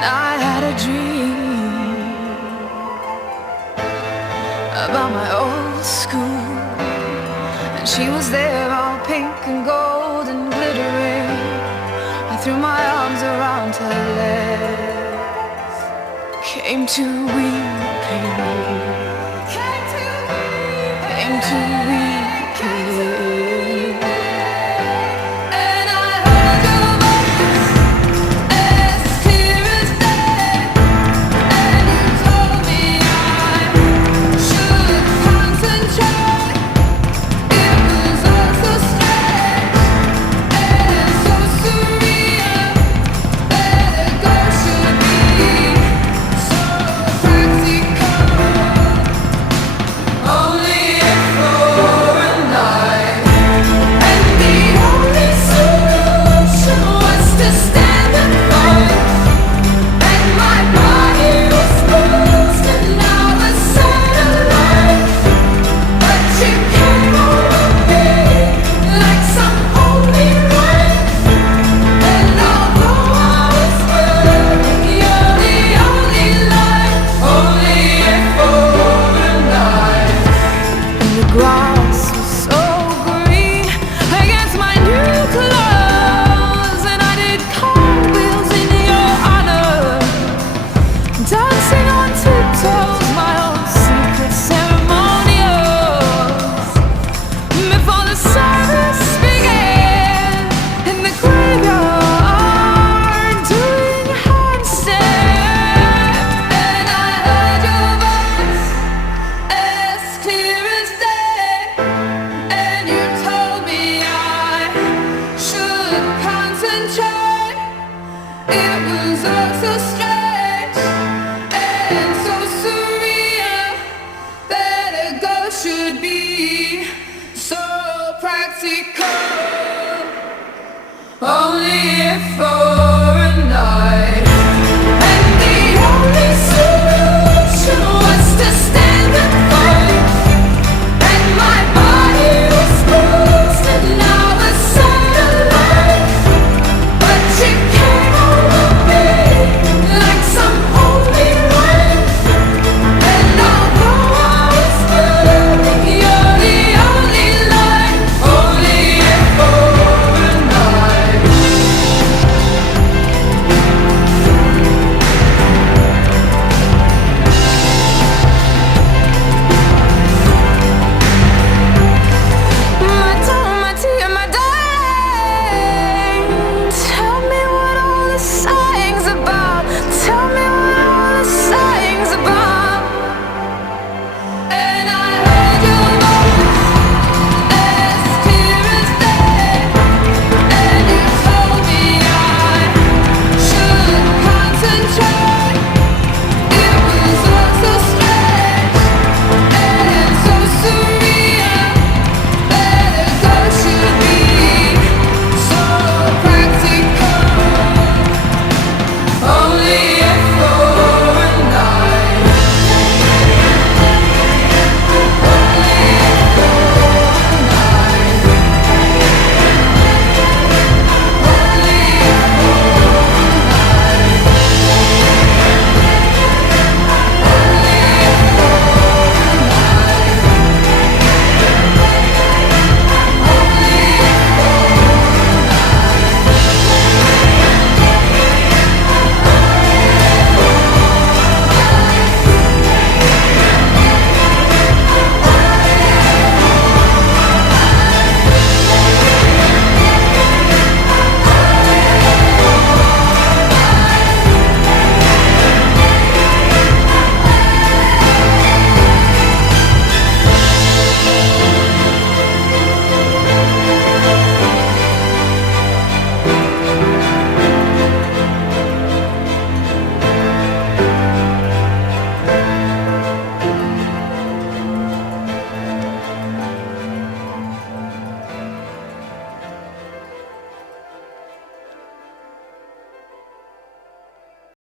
And I had a dream about my old school, and she was there all pink and gold and glittering. I threw my arms around her legs, came to weeping, came to weeping. And I heard your voice as clear as day, and you told me I should concentrate. It was all so strange and so surreal that a girl should be so practical. Only if for a night, and the only solution was to stand and fight. And my body was bruised and I was set alive. But you came over me like some holy rain. And although I was burning, you're the only light. Only if for a night. And the grass was so green against my new clothes, and I did cartwheels in your honor, dancing on tiptoes, my own secret ceremonials. Before the service began in the graveyard, doing handstands, and I heard your voice as clear as day, and you told me I should concentrate. It was all so strange and so surreal that a girl should be so practical. Only if